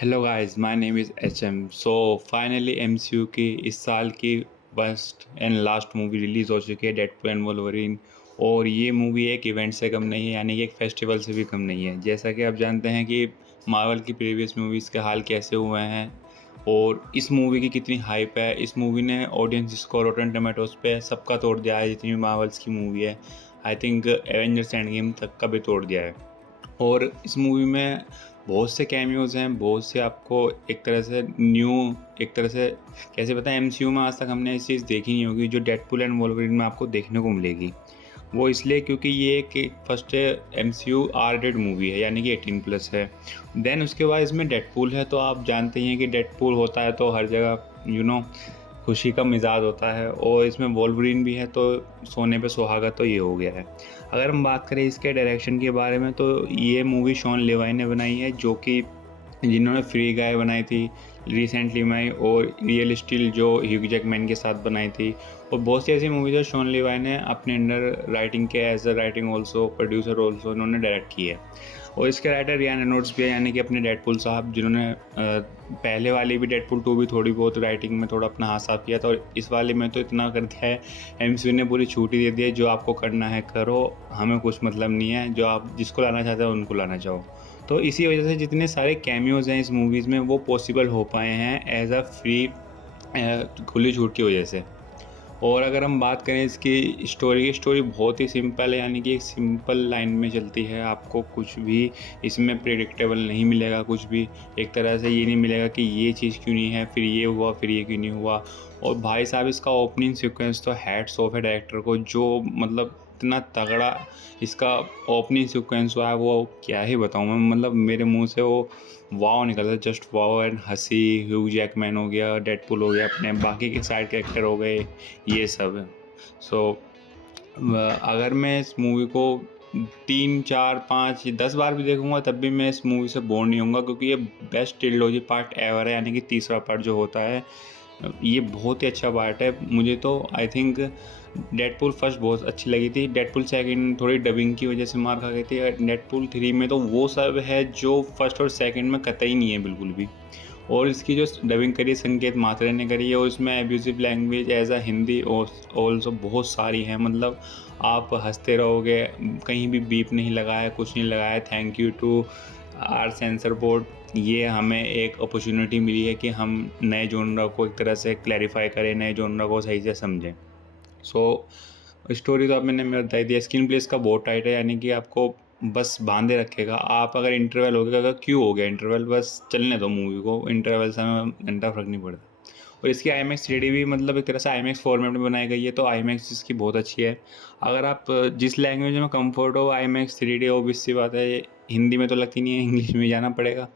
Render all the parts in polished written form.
Hello guys, my name is HM. So finally MCU की इस साल की first and last movie release हो चुकी है, डेडपूल एंड वोल्वरिन। और ये मूवी एक इवेंट से कम नहीं है, यानी कि एक फेस्टिवल से भी कम नहीं है। जैसा कि आप जानते हैं कि मार्वल की प्रीवियस मूवीज़ के हाल कैसे हुए हैं और इस मूवी की कितनी हाइप है। इस मूवी ने ऑडियंस स्कोर रॉटेन टोमेटोज़ पे सबका तोड़ दिया है, जितनी भी मार्वल्स की मूवी है। I think Avengers end game तक का भी तोड़ दिया है। और इस मूवी में बहुत से कैमियोज़ हैं, बहुत से आपको एक तरह से एक तरह से कैसे बताएँ, एमसीयू में आज तक हमने ऐसी चीज़ देखी नहीं होगी जो डेडपूल एंड वोल्वरिन में आपको देखने को मिलेगी। वो इसलिए क्योंकि ये एक first MCU R rated movie है, यानी कि 18+ है। देन उसके बाद इसमें डेडपूल है, तो आप जानते ही हैं कि डेडपूल होता है तो हर जगह खुशी का मिजाज होता है। और इसमें वोल्वरिन भी है तो सोने पे सुहागा तो ये हो गया है। अगर हम बात करें इसके डायरेक्शन के बारे में, तो ये मूवी शॉन लेवाई ने बनाई है, जो कि जिन्होंने फ्री गाय बनाई थी रिसेंटली में, और रियल स्टील जो ह्यू जैकमैन के साथ बनाई थी। और बहुत सी ऐसी मूवीज़ है शॉन लेवाई ने अपने अंडर राइटिंग के as a writing also, producer also इन्होंने डायरेक्ट की है। और इसके राइटर रियान रेनॉल्ड्स भी है, यानी कि अपने डेडपूल साहब, जिन्होंने पहले वाली भी डेडपूल 2 भी थोड़ी बहुत राइटिंग में थोड़ा अपना हाथ साफ किया था। और इस वाले में तो इतना कर दिया है, एमसीयू ने पूरी छूट ही दे दी है, जो आपको करना है करो, हमें कुछ मतलब नहीं है, जो आप जिसको लाना चाहते हो उनको लाना चाहो। तो इसी वजह से जितने सारे कैमियोज़ हैं इस मूवीज़ में वो पॉसिबल हो पाए हैं एज़ अ फ्री खुली छूट की वजह से। और अगर हम बात करें इसकी स्टोरी की, स्टोरी बहुत ही सिंपल है, यानी कि एक सिंपल लाइन में चलती है। आपको कुछ भी इसमें प्रेडिक्टेबल नहीं मिलेगा, कुछ भी एक तरह से ये नहीं मिलेगा कि ये चीज़ क्यों नहीं है, फिर ये हुआ, फिर ये क्यों नहीं हुआ। और भाई साहब, इसका ओपनिंग सीक्वेंस तो हैट्स ऑफ है डायरेक्टर को, जो मतलब इतना तगड़ा इसका ओपनिंग सीक्वेंस हुआ है, वो क्या ही बताऊँ मैं। मतलब मेरे मुँह से वो वाव निकल रहा है, जस्ट वाव। एंड हँसी, ह्यू जैकमैन हो गया, डेडपूल हो गया, अपने बाकी के साइड कैरेक्टर हो गए, ये सब है। सो अगर मैं इस मूवी को 3, 4, 5, 10 बार भी देखूँगा तब भी मैं इस मूवी से बोर नहीं होऊँगा, क्योंकि ये बेस्ट ट्रिलॉजी पार्ट एवर है, यानी कि तीसरा पार्ट जो होता है, ये बहुत ही अच्छा पार्ट है। मुझे तो आई थिंक डेडपूल फर्स्ट बहुत अच्छी लगी थी, डेडपूल सेकंड थोड़ी डबिंग की वजह से मार खा गई थी। डेडपूल 3 में तो वो सब है जो फर्स्ट और सेकंड में कतई नहीं है बिल्कुल भी। और इसकी जो डबिंग करी है संकेत मात्रे ने करी है, और इसमें abusive language as a Hindi also बहुत सारी हैं। मतलब आप हंसते रहोगे, कहीं भी बीप नहीं लगाया, कुछ नहीं लगाया। Thank you to our censor board, ये हमें एक अपॉर्चुनिटी मिली है कि हम नए जॉनरा को एक तरह से क्लैरिफाई करें, नए जॉनरा को सही से समझें। सो स्टोरी तो आप मैंने बताई दी है। स्क्रीन प्ले इसका बहुत टाइट है, यानी कि आपको बस बांधे रखेगा। आप अगर इंटरवल हो गया, अगर क्यों हो गया इंटरवल, बस चलने दो मूवी को, इंटरवल से हमें घंटा फ़र्क नहीं पड़ता। और इसकी IMAX 3D भी मतलब एक तरह से IMAX फॉर्मेट में बनाई गई है, तो IMAX इसकी बहुत अच्छी है। अगर आप जिस लैंग्वेज में कंफर्ट हो, IMAX 3D ऑब्वियस सी बात है, हिंदी में तो लगती नहीं है, इंग्लिश में जाना पड़ेगा।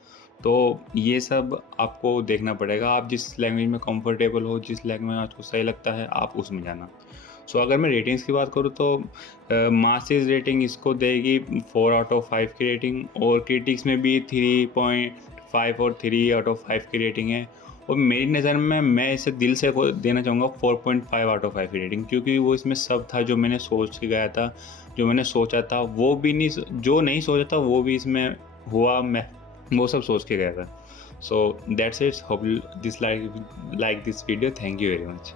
तो ये सब आपको देखना पड़ेगा। आप जिस लैंग्वेज में कंफर्टेबल हो, जिस लैंग्वेज में आपको सही लगता है, आप उसमें जाना। सो अगर मैं रेटिंग्स की बात करूँ तो मासेस रेटिंग इसको देगी 4 आउट ऑफ 5 की रेटिंग, और क्रिटिक्स में भी 3.5 और 3 आउट ऑफ 5 की रेटिंग है। और मेरी नज़र में मैं इसे दिल से देना चाहूँगा 4.5 आउट ऑफ 5 की रेटिंग, क्योंकि वो इसमें सब था जो मैंने सोच के गया था, जो मैंने सोचा था वो भी नहीं, जो नहीं सोचा था वो भी इसमें हुआ, मैं वो सब सोच के गया था। So that's it, hope this like this video. Thank you very much.